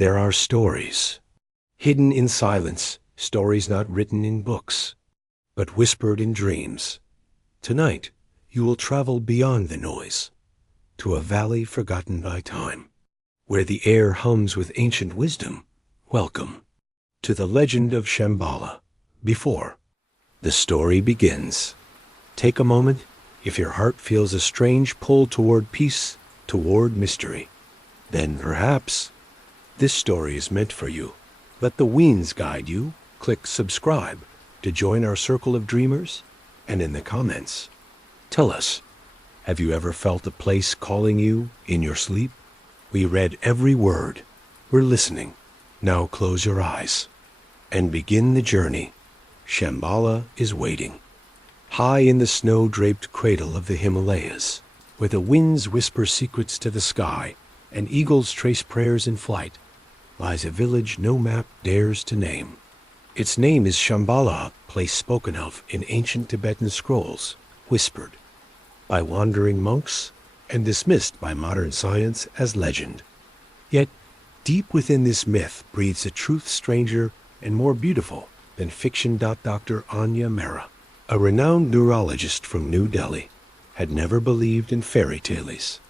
There are stories, hidden in silence, stories not written in books, but whispered in dreams. Tonight, you will travel beyond the noise, to a valley forgotten by time, where the air hums with ancient wisdom. Welcome to the legend of Shambhala. Before the story begins, take a moment if your heart feels a strange pull toward peace, toward mystery. Then perhaps this story is meant for you. Let the winds guide you. Click subscribe to join our circle of dreamers. And in the comments, tell us, have you ever felt a place calling you in your sleep? We read every word. We're listening. Now close your eyes and begin the journey. Shambhala is waiting. High in the snow-draped cradle of the Himalayas, where the winds whisper secrets to the sky and eagles trace prayers in flight, lies a village no map dares to name. Its name is Shambhala, a place spoken of in ancient Tibetan scrolls, whispered by wandering monks and dismissed by modern science as legend. Yet, deep within this myth breathes a truth stranger and more beautiful than fiction. Dr. Anya Meera, a renowned neurologist from New Delhi, had never believed in fairy tales.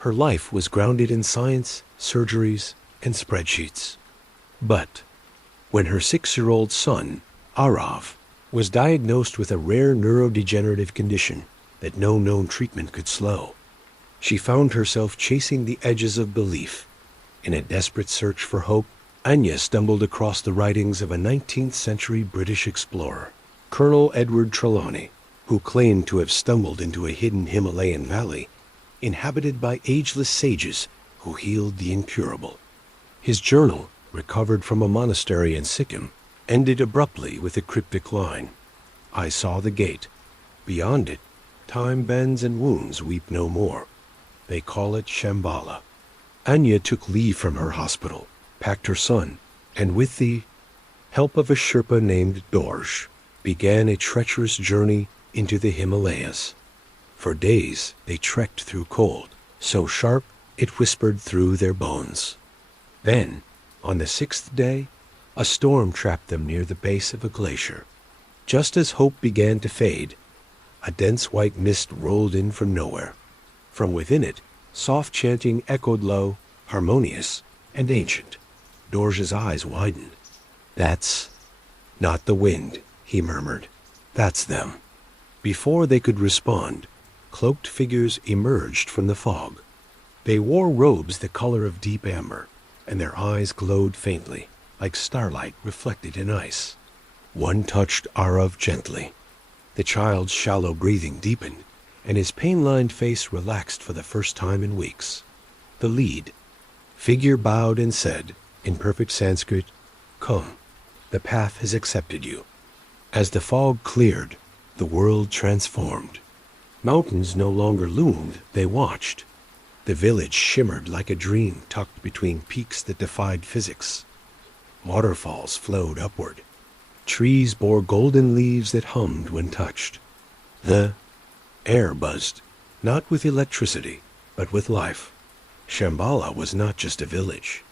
Her life was grounded in science, surgeries, and spreadsheets. But when her 6-year-old son, Arav, was diagnosed with a rare neurodegenerative condition that no known treatment could slow, she found herself chasing the edges of belief. In a desperate search for hope, Anya stumbled across the writings of a 19th century British explorer, Colonel Edward Trelawney, who claimed to have stumbled into a hidden Himalayan valley inhabited by ageless sages who healed the incurable. His journal, recovered from a monastery in Sikkim, ended abruptly with a cryptic line: "I saw the gate. Beyond it, time bends and wounds weep no more. They call it Shambhala." Anya took leave from her hospital, packed her son, and with the help of a Sherpa named Dorj, began a treacherous journey into the Himalayas. For days they trekked through cold, so sharp it whispered through their bones. Then, on the 6th day, a storm trapped them near the base of a glacier. Just as hope began to fade, a dense white mist rolled in from nowhere. From within it, soft chanting echoed low, harmonious, and ancient. Dorj's eyes widened. "That's not the wind," he murmured. "That's them." Before they could respond, cloaked figures emerged from the fog. They wore robes the color of deep amber, and their eyes glowed faintly, like starlight reflected in ice. One touched Arav gently. The child's shallow breathing deepened, and his pain-lined face relaxed for the first time in weeks. The lead figure bowed and said, in perfect Sanskrit, "Come, the path has accepted you." As the fog cleared, the world transformed. Mountains no longer loomed, they watched. The village shimmered like a dream tucked between peaks that defied physics. Waterfalls flowed upward. Trees bore golden leaves that hummed when touched. The air buzzed, not with electricity, but with life. Shambhala was not just a village.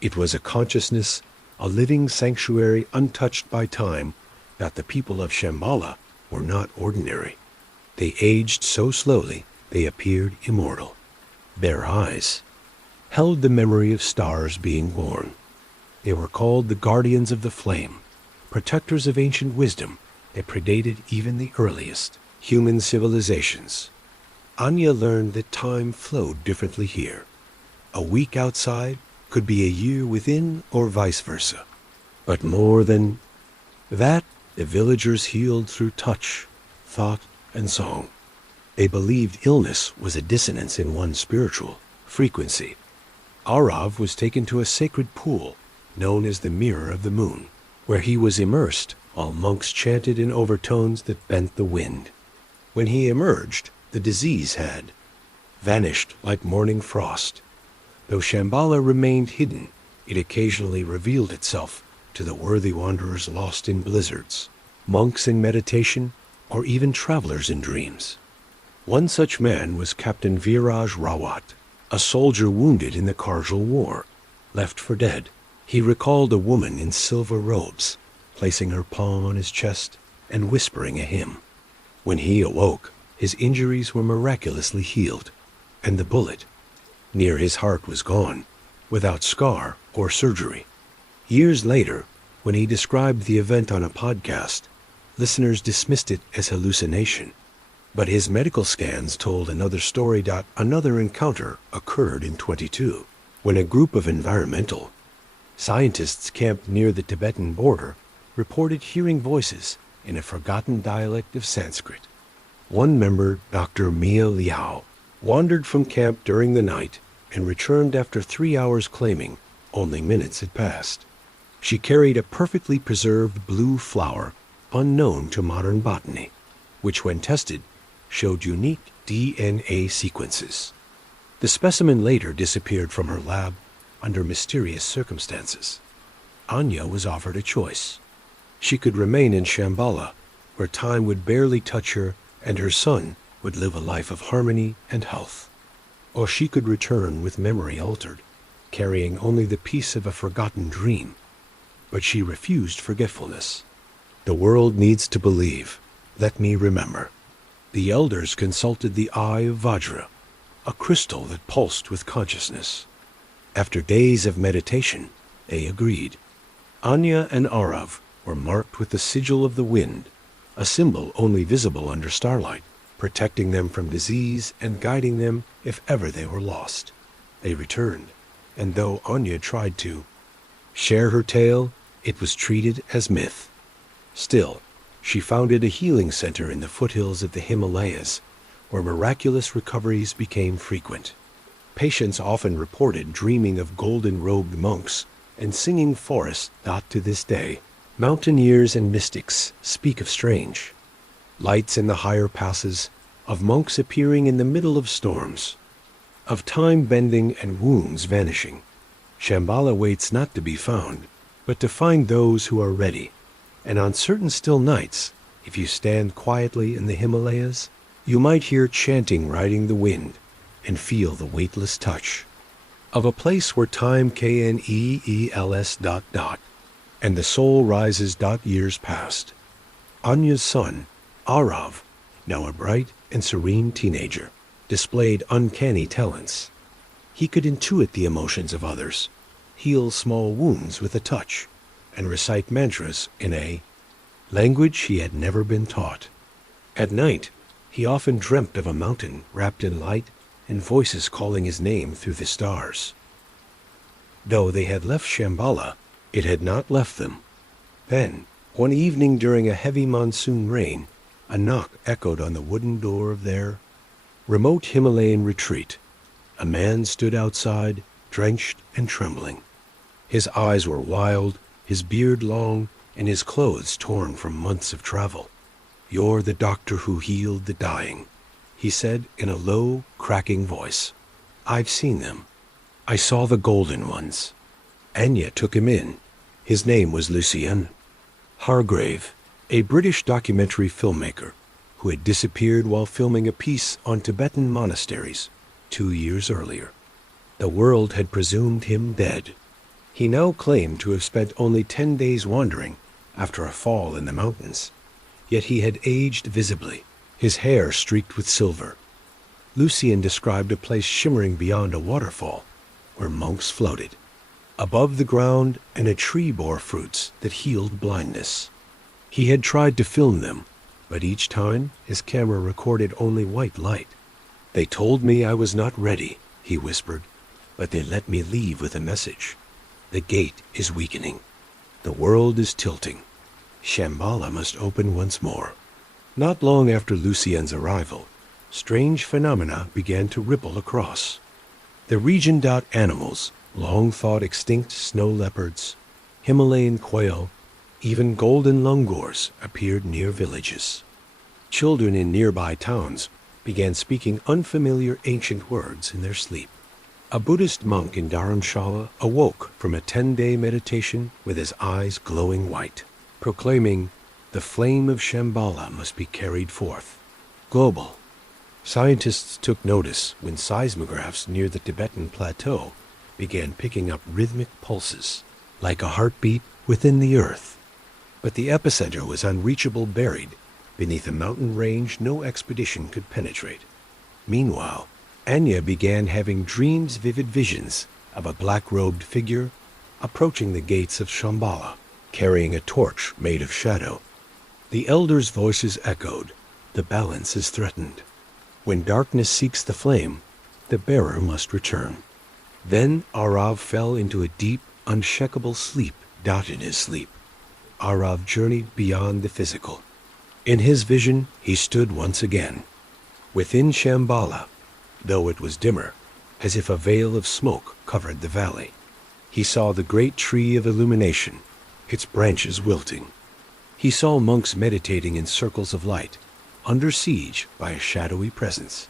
It was a consciousness, a living sanctuary untouched by time. That the people of Shambhala were not ordinary. They aged so slowly they appeared immortal. Their eyes held the memory of stars being born. They were called the guardians of the flame, protectors of ancient wisdom that predated even the earliest human civilizations. Anya learned that time flowed differently here. A week outside could be a year within, or vice versa. But more than that, the villagers healed through touch, thought, and song. They believed illness was a dissonance in one's spiritual frequency. Arav was taken to a sacred pool known as the Mirror of the Moon, where he was immersed while monks chanted in overtones that bent the wind. When he emerged, the disease had vanished like morning frost. Though Shambhala remained hidden, it occasionally revealed itself to the worthy wanderers lost in blizzards, monks in meditation, or even travelers in dreams. One such man was Captain Viraj Rawat, a soldier wounded in the Kargil War. left for dead. He recalled a woman in silver robes, placing her palm on his chest and whispering a hymn. When he awoke, his injuries were miraculously healed, and the bullet near his heart was gone, without scar or surgery. Years later, when he described the event on a podcast, listeners dismissed it as hallucination. But his medical scans told another story. Another encounter occurred in 22, when a group of environmental scientists camped near the Tibetan border reported hearing voices in a forgotten dialect of Sanskrit. One member, Dr. Meera, wandered from camp during the night and returned after 3 hours claiming only minutes had passed. She carried a perfectly preserved blue flower unknown to modern botany, which when tested showed unique DNA sequences. The specimen later disappeared from her lab under mysterious circumstances. Anya was offered a choice. She could remain in Shambhala, where time would barely touch her and her son would live a life of harmony and health. Or she could return with memory altered, carrying only the piece of a forgotten dream. But she refused forgetfulness. The world needs to believe. Let me remember. The elders consulted the eye of Vajra, a crystal that pulsed with consciousness. After days of meditation, they agreed. Anya and Arav were marked with the sigil of the wind, a symbol only visible under starlight, protecting them from disease and guiding them if ever they were lost. They returned, and though Anya tried to share her tale, it was treated as myth. Still, she founded a healing center in the foothills of the Himalayas, where miraculous recoveries became frequent. Patients often reported dreaming of golden-robed monks and singing forests. To this day, mountaineers and mystics speak of strange lights in the higher passes, of monks appearing in the middle of storms, of time bending and wounds vanishing. Shambhala waits not to be found, but to find those who are ready. And on certain still nights, if you stand quietly in the Himalayas, you might hear chanting riding the wind and feel the weightless touch of a place where time kneels ... and the soul rises. Years passed. Anya's son, Arav, now a bright and serene teenager, displayed uncanny talents. He could intuit the emotions of others, heal small wounds with a touch, and recite mantras in a language he had never been taught. At night, he often dreamt of a mountain wrapped in light and voices calling his name through the stars. Though they had left Shambhala, it had not left them. Then, one evening during a heavy monsoon rain, a knock echoed on the wooden door of their remote Himalayan retreat. A man stood outside, drenched and trembling. His eyes were wild, his beard long, and his clothes torn from months of travel. "You're the doctor who healed the dying," he said in a low, cracking voice. "I've seen them. I saw the golden ones." Anya took him in. His name was Lucien Hargrave, a British documentary filmmaker who had disappeared while filming a piece on Tibetan monasteries 2 years earlier. The world had presumed him dead. He now claimed to have spent only 10 days wandering after a fall in the mountains. Yet he had aged visibly, his hair streaked with silver. Lucien described a place shimmering beyond a waterfall, where monks floated above the ground, and a tree bore fruits that healed blindness. He had tried to film them, but each time his camera recorded only white light. "They told me I was not ready," he whispered, "but they let me leave with a message. The gate is weakening. The world is tilting. Shambhala must open once more." Not long after Lucien's arrival, strange phenomena began to ripple across. The region. Animals, long thought extinct snow leopards, Himalayan quail, even golden langurs appeared near villages. Children in nearby towns began speaking unfamiliar ancient words in their sleep. A Buddhist monk in Dharamshala awoke from a 10-day meditation with his eyes glowing white, proclaiming, "The flame of Shambhala must be carried forth." Global. Scientists took notice when seismographs near the Tibetan plateau began picking up rhythmic pulses, like a heartbeat within the earth. But the epicenter was unreachable, buried beneath a mountain range no expedition could penetrate. Meanwhile, Anya began having dreams, vivid visions of a black-robed figure approaching the gates of Shambhala, carrying a torch made of shadow. The elders' voices echoed, "The balance is threatened. When darkness seeks the flame, the bearer must return." Then Arav fell into a deep, unshakable sleep. In his sleep, Arav journeyed beyond the physical. In his vision, he stood once again, within Shambhala, though it was dimmer, as if a veil of smoke covered the valley. He saw the great tree of illumination, its branches wilting. He saw monks meditating in circles of light, under siege by a shadowy presence.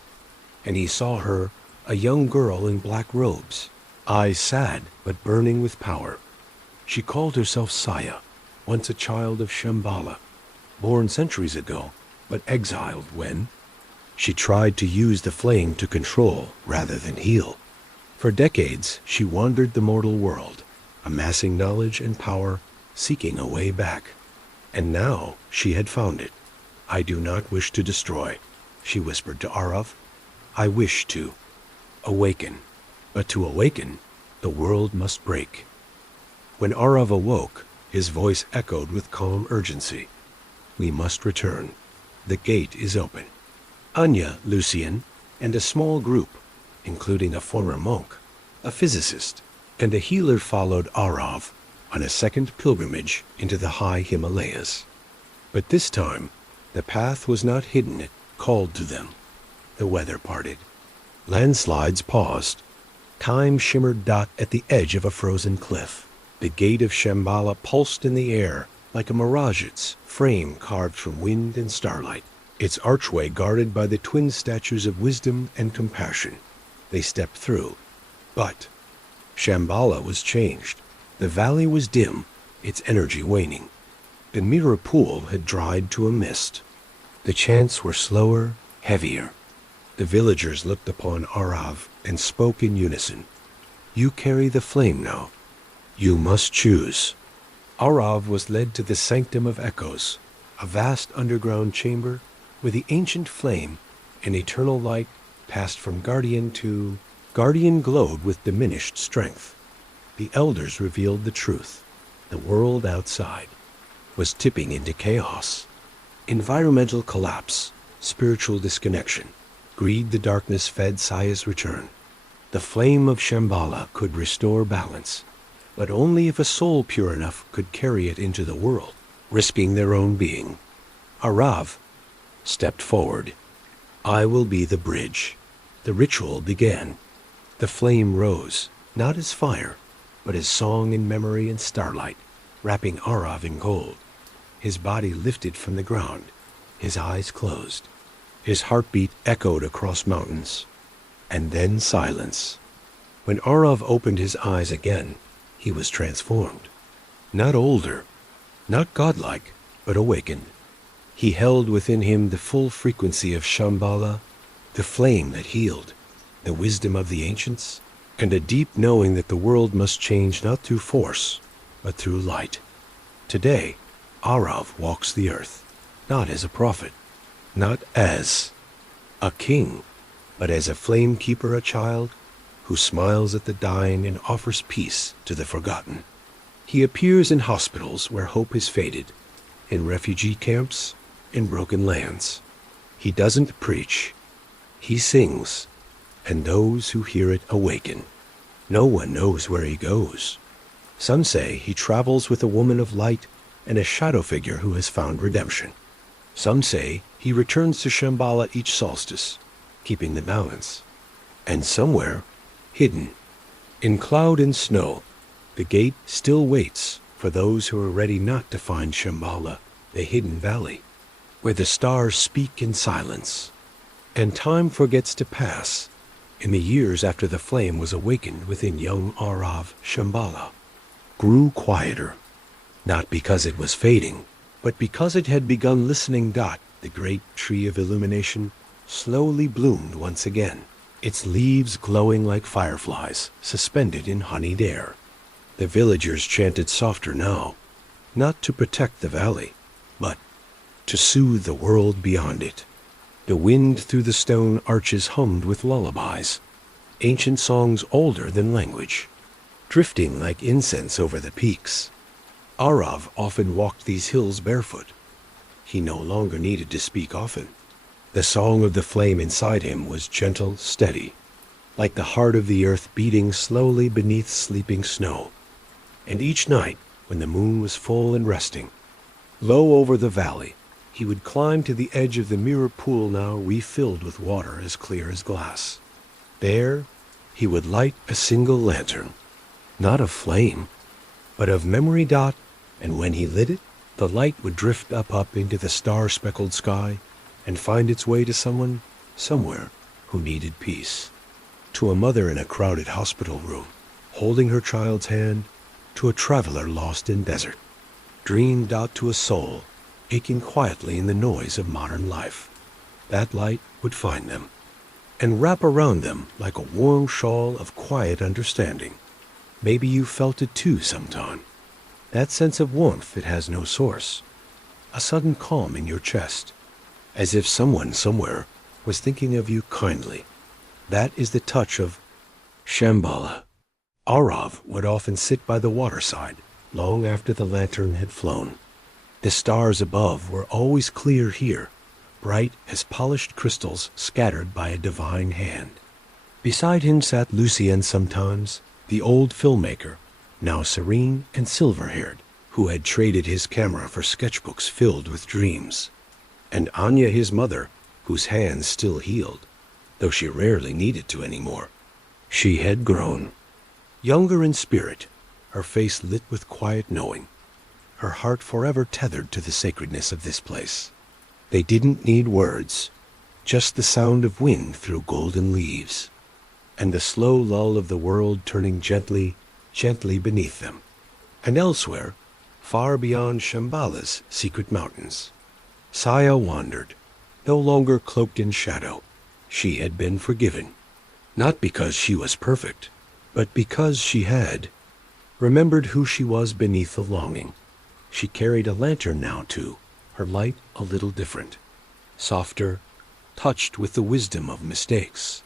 And he saw her, a young girl in black robes, eyes sad but burning with power. She called herself Saya, once a child of Shambhala, born centuries ago, but exiled when she tried to use the flame to control rather than heal. For decades, she wandered the mortal world, amassing knowledge and power, seeking a way back. And now she had found it. "I do not wish to destroy," she whispered to Arav. "I wish to awaken. But to awaken, the world must break." When Arav awoke, his voice echoed with calm urgency. "We must return. The gate is open." Anya, Lucian, and a small group, including a former monk, a physicist, and a healer, followed Arav on a second pilgrimage into the high Himalayas. But this time, the path was not hidden, it called to them. The weather parted. Landslides paused. Time shimmered at the edge of a frozen cliff. The gate of Shambhala pulsed in the air like a mirage, its frame carved from wind and starlight, its archway guarded by the twin statues of wisdom and compassion. They stepped through. But Shambhala was changed. The valley was dim, its energy waning. The Meera pool had dried to a mist. The chants were slower, heavier. The villagers looked upon Arav and spoke in unison. "You carry the flame now. You must choose." Arav was led to the Sanctum of Echoes, a vast underground chamber where the ancient flame and eternal light passed from guardian to guardian, glowed with diminished strength. The elders revealed the truth. The world outside was tipping into chaos. Environmental collapse, spiritual disconnection, greed. The darkness fed Saya's return. The flame of Shambhala could restore balance, but only if a soul pure enough could carry it into the world, risking their own being. Arav stepped forward. "I will be the bridge." The ritual began. The flame rose, not as fire, but as song in memory and starlight, wrapping Arav in gold. His body lifted from the ground, his eyes closed. His heartbeat echoed across mountains. And then silence. When Arav opened his eyes again, he was transformed. Not older, not godlike, but awakened. He held within him the full frequency of Shambhala, the flame that healed, the wisdom of the ancients, and a deep knowing that the world must change not through force, but through light. Today, Arav walks the earth, not as a prophet, not as a king, but as a flame keeper, a child who smiles at the dying and offers peace to the forgotten. He appears in hospitals where hope has faded, in refugee camps, in broken lands. He doesn't preach. He sings, and those who hear it awaken. No one knows where he goes. Some say he travels with a woman of light and a shadow figure who has found redemption. Some say he returns to Shambhala each solstice, keeping the balance. And somewhere, hidden, in cloud and snow, the gate still waits for those who are ready not to find Shambhala, the hidden valley, where the stars speak in silence, and time forgets to pass. In the years after the flame was awakened within young Arav, Shambhala grew quieter, not because it was fading, but because it had begun listening. The great tree of illumination slowly bloomed once again. its leaves glowing like fireflies suspended in honeyed air. The villagers chanted softer now, not to protect the valley, but to soothe the world beyond it. The wind through the stone arches hummed with lullabies, ancient songs older than language, drifting like incense over the peaks. Arav often walked these hills barefoot. He no longer needed to speak often. The song of the flame inside him was gentle, steady, like the heart of the earth beating slowly beneath sleeping snow. And each night, when the moon was full and resting, low over the valley, he would climb to the edge of the Meera pool now refilled with water as clear as glass. There, he would light a single lantern, not of flame, but of memory dot, and when he lit it, the light would drift up into the star-speckled sky and find its way to someone, somewhere, who needed peace. To a mother in a crowded hospital room, holding her child's hand, to a traveler lost in desert, dreamed out to a soul aching quietly in the noise of modern life. That light would find them and wrap around them like a warm shawl of quiet understanding. Maybe you felt it too sometime. That sense of warmth that has no source. A sudden calm in your chest, as if someone somewhere was thinking of you kindly. That is the touch of Shambhala. Arav would often sit by the waterside long after the lantern had flown. The stars above were always clear here, bright as polished crystals scattered by a divine hand. Beside him sat Lucien sometimes, the old filmmaker, now serene and silver-haired, who had traded his camera for sketchbooks filled with dreams. And Anya, his mother, whose hands still healed, though she rarely needed to anymore. She had grown. Younger in spirit, her face lit with quiet knowing, her heart forever tethered to the sacredness of this place. They didn't need words, just the sound of wind through golden leaves, and the slow lull of the world turning gently, gently beneath them. And elsewhere, far beyond Shambhala's secret mountains, Saya wandered, no longer cloaked in shadow. She had been forgiven, not because she was perfect, but because she had remembered who she was beneath the longing. She carried a lantern now, too, her light a little different, softer, touched with the wisdom of mistakes.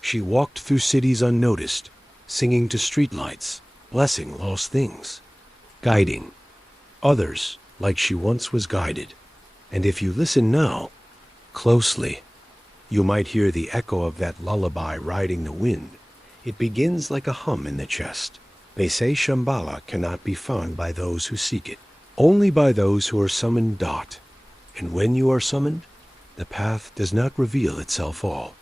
She walked through cities unnoticed, singing to streetlights, blessing lost things, guiding others like she once was guided. And if you listen now, closely, you might hear the echo of that lullaby riding the wind. It begins like a hum in the chest. They say Shambhala cannot be found by those who seek it, only by those who are summoned dot. And when you are summoned, the path does not reveal itself all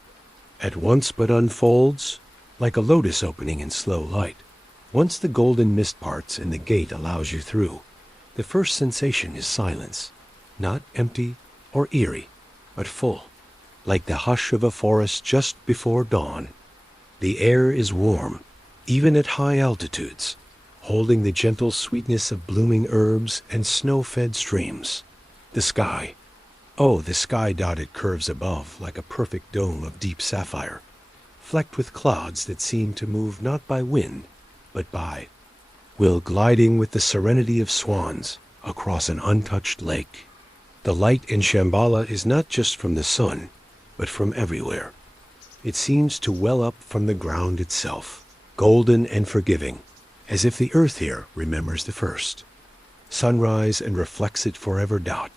at once, but unfolds like a lotus opening in slow light. Once the golden mist parts and the gate allows you through, the first sensation is silence, not empty or eerie, but full, like the hush of a forest just before dawn. The air is warm, even at high altitudes, holding the gentle sweetness of blooming herbs and snow-fed streams. The sky, the sky-dotted curves above like a perfect dome of deep sapphire, flecked with clouds that seem to move not by wind, but by will, gliding with the serenity of swans across an untouched lake. The light in Shambhala is not just from the sun, but from everywhere. It seems to well up from the ground itself, golden and forgiving, as if the earth here remembers the first sunrise and reflects it forever dot.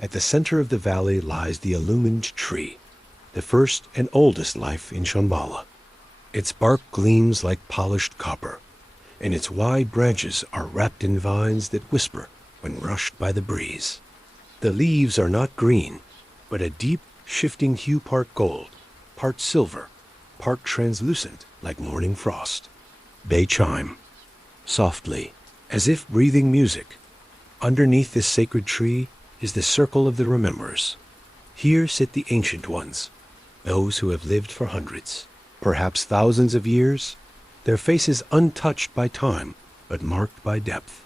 At the center of the valley lies the illumined tree, the first and oldest life in Shambhala. Its bark gleams like polished copper, and its wide branches are wrapped in vines that whisper when rushed by the breeze. The leaves are not green, but a deep, shifting hue, part gold, part silver, part translucent like morning frost. They chime, softly, as if breathing music. Underneath this sacred tree is the circle of the rememberers. Here sit the ancient ones, those who have lived for hundreds, perhaps thousands of years, their faces untouched by time, but marked by depth.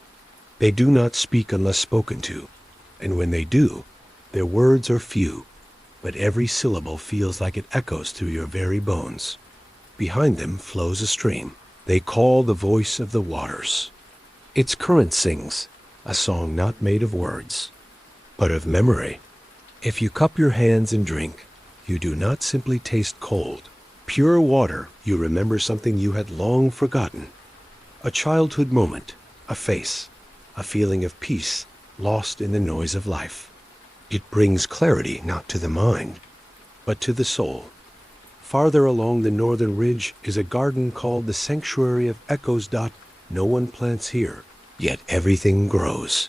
They do not speak unless spoken to, and when they do, their words are few, but every syllable feels like it echoes through your very bones. Behind them flows a stream. They call the voice of the waters. Its current sings, a song not made of words, but of memory. If you cup your hands and drink, you do not simply taste cold. Pure water, you remember something you had long forgotten. A childhood moment, a face, a feeling of peace lost in the noise of life. It brings clarity not to the mind, but to the soul. Farther along the northern ridge is a garden called the Sanctuary of Echoes. No one plants here, yet everything grows.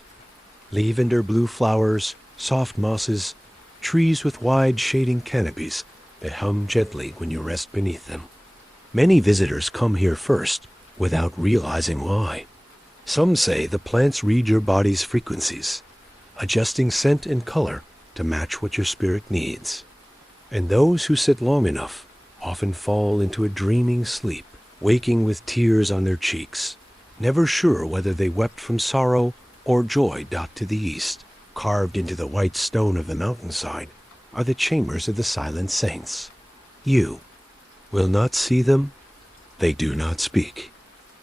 Lavender blue flowers, soft mosses, trees with wide shading canopies that hum gently when you rest beneath them. Many visitors come here first, without realizing why. Some say the plants read your body's frequencies, adjusting scent and color to match what your spirit needs. And those who sit long enough often fall into a dreaming sleep, waking with tears on their cheeks, never sure whether they wept from sorrow or joy. To the east, carved into the white stone of the mountainside, are the chambers of the silent saints. You will not see them, they do not speak,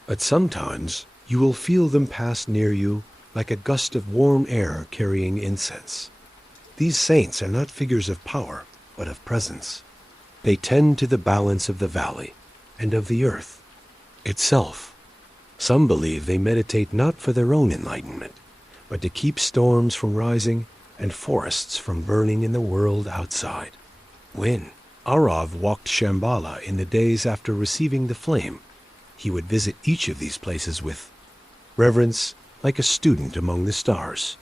but sometimes you will feel them pass near you like a gust of warm air carrying incense. These saints are not figures of power, but of presence. They tend to the balance of the valley and of the earth itself. Some believe they meditate not for their own enlightenment, but to keep storms from rising and forests from burning in the world outside. When Arav walked Shambhala in the days after receiving the flame, he would visit each of these places with reverence, like a student among the stars.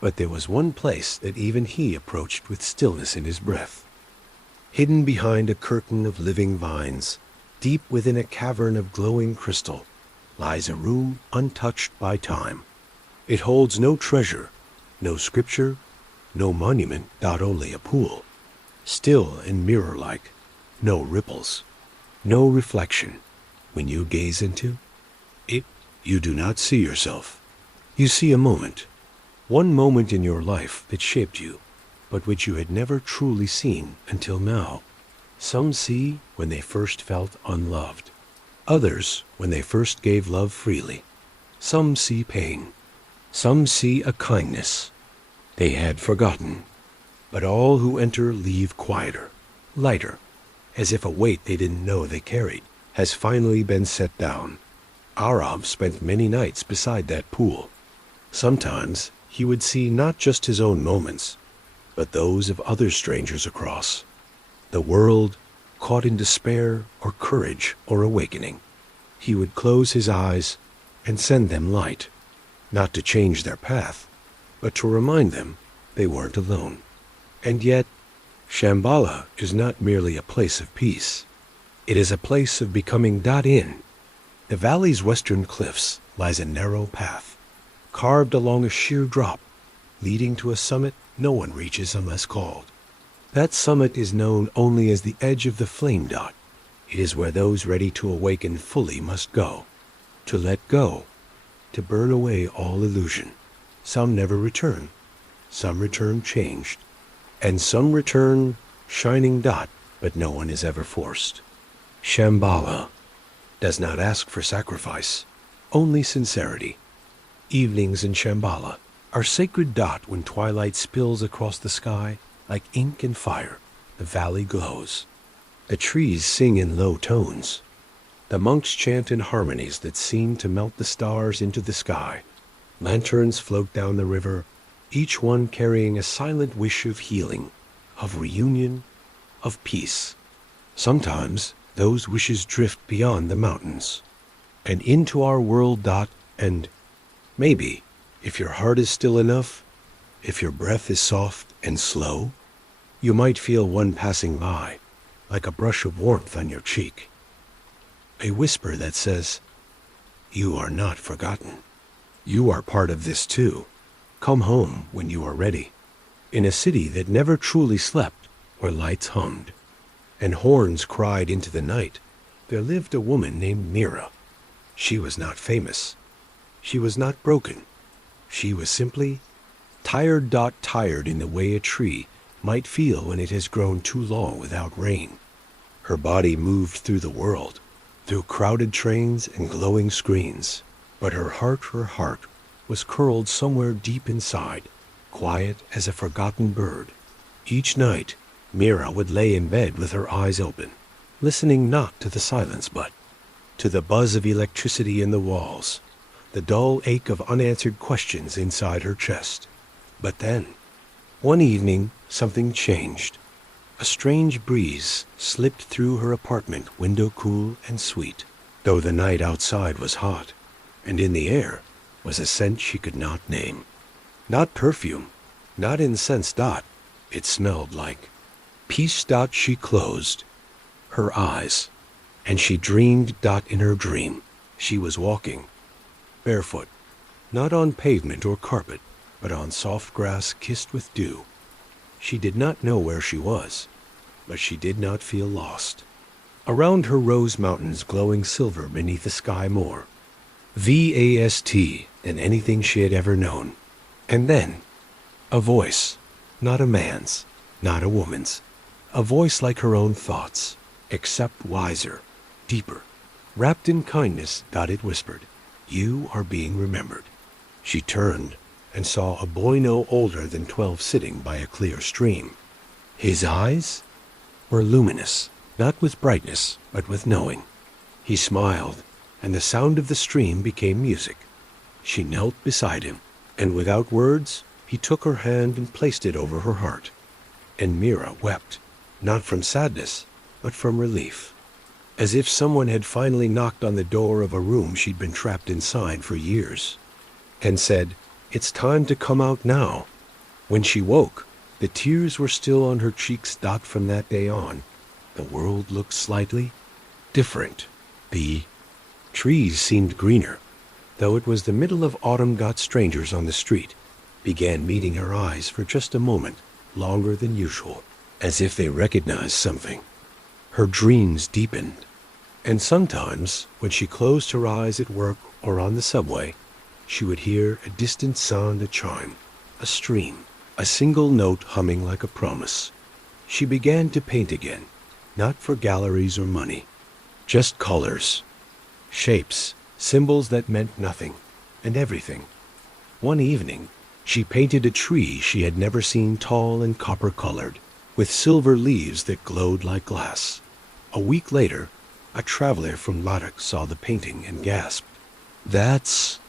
But there was one place that even he approached with stillness in his breath. Hidden behind a curtain of living vines, deep within a cavern of glowing crystal, lies a room untouched by time. It holds no treasure, no scripture, no monument, only a pool, still and mirror-like, no ripples, no reflection. When you gaze into it, you do not see yourself. You see a moment, one moment in your life that shaped you, but which you had never truly seen until now. Some see when they first felt unloved. Others when they first gave love freely. Some see pain. Some see a kindness they had forgotten. But all who enter leave quieter, lighter, as if a weight they didn't know they carried has finally been set down. Arav spent many nights beside that pool. Sometimes he would see not just his own moments, but those of other strangers across the world, caught in despair or courage or awakening. He would close his eyes and send them light, not to change their path, but to remind them they weren't alone. And yet, Shambhala is not merely a place of peace. It is a place of becoming. In the valley's western cliffs lies a narrow path, carved along a sheer drop, leading to a summit no one reaches unless called. That summit is known only as the edge of the flame. It is where those ready to awaken fully must go, to let go, to burn away all illusion. Some never return, some return changed, and some return shining. But no one is ever forced. Shambhala does not ask for sacrifice, only sincerity. Evenings in Shambhala are sacred. When twilight spills across the sky like ink and fire, the valley glows. The trees sing in low tones. The monks chant in harmonies that seem to melt the stars into the sky. Lanterns float down the river, each one carrying a silent wish of healing, of reunion, of peace. Sometimes those wishes drift beyond the mountains and into our world. And maybe, if your heart is still enough, if your breath is soft and slow, you might feel one passing by, like a brush of warmth on your cheek. A whisper that says, "You are not forgotten. You are part of this too. Come home when you are ready." In a city that never truly slept, where lights hummed and horns cried into the night, there lived a woman named Meera. She was not famous. She was not broken. She was simply tired. Tired in the way a tree might feel when it has grown too long without rain. Her body moved through the world, through crowded trains and glowing screens, but her heart, was curled somewhere deep inside, quiet as a forgotten bird. Each night, Meera would lay in bed with her eyes open, listening not to the silence but to the buzz of electricity in the walls, the dull ache of unanswered questions inside her chest. But then, one evening, something changed. A strange breeze slipped through her apartment, window cool and sweet, though the night outside was hot, and in the air was a scent she could not name. Not perfume, not incense. It smelled like peace. She closed her eyes, and she dreamed. In her dream, she was walking, barefoot, not on pavement or carpet, but on soft grass kissed with dew. She did not know where she was, but she did not feel lost. Around her rose mountains glowing silver beneath a sky more vast than anything she had ever known. And then, a voice, not a man's, not a woman's, a voice like her own thoughts, except wiser, deeper, wrapped in kindness. It whispered, "You are being remembered." She turned and saw a boy no older than 12 sitting by a clear stream. His eyes were luminous, not with brightness, but with knowing. He smiled, and the sound of the stream became music. She knelt beside him, and without words, he took her hand and placed it over her heart. And Meera wept, not from sadness, but from relief, as if someone had finally knocked on the door of a room she'd been trapped inside for years, and said, "It's time to come out now." When she woke, the tears were still on her cheeks. From that day on, the world looked slightly different. The trees seemed greener, though it was the middle of autumn. Strangers on the street began meeting her eyes for just a moment, longer than usual, as if they recognized something. Her dreams deepened, and sometimes, when she closed her eyes at work or on the subway, she would hear a distant sound, a chime, a stream, a single note humming like a promise. She began to paint again, not for galleries or money, just colors, shapes, symbols that meant nothing and everything. One evening, she painted a tree she had never seen, tall and copper-colored, with silver leaves that glowed like glass. A week later, a traveler from Ladakh saw the painting and gasped. "That's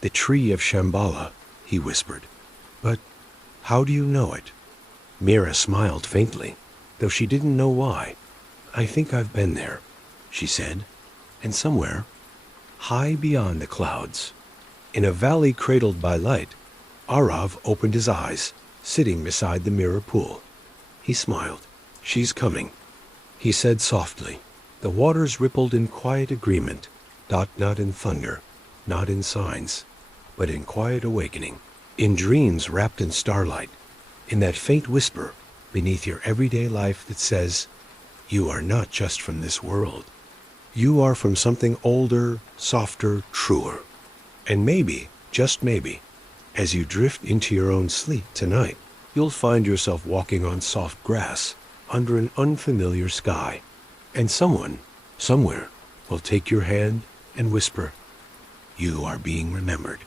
the tree of Shambhala," he whispered. "But how do you know it?" Meera smiled faintly, though she didn't know why. "I think I've been there," she said, "and somewhere, high beyond the clouds, in a valley cradled by light." Arav opened his eyes, sitting beside the mirror pool. He smiled. "She's coming," he said softly. The waters rippled in quiet agreement, not in thunder, not in signs, but in quiet awakening, in dreams wrapped in starlight, in that faint whisper beneath your everyday life that says, "You are not just from this world. You are from something older, softer, truer." And maybe, just maybe, as you drift into your own sleep tonight, you'll find yourself walking on soft grass under an unfamiliar sky, and someone, somewhere, will take your hand and whisper, "You are being remembered."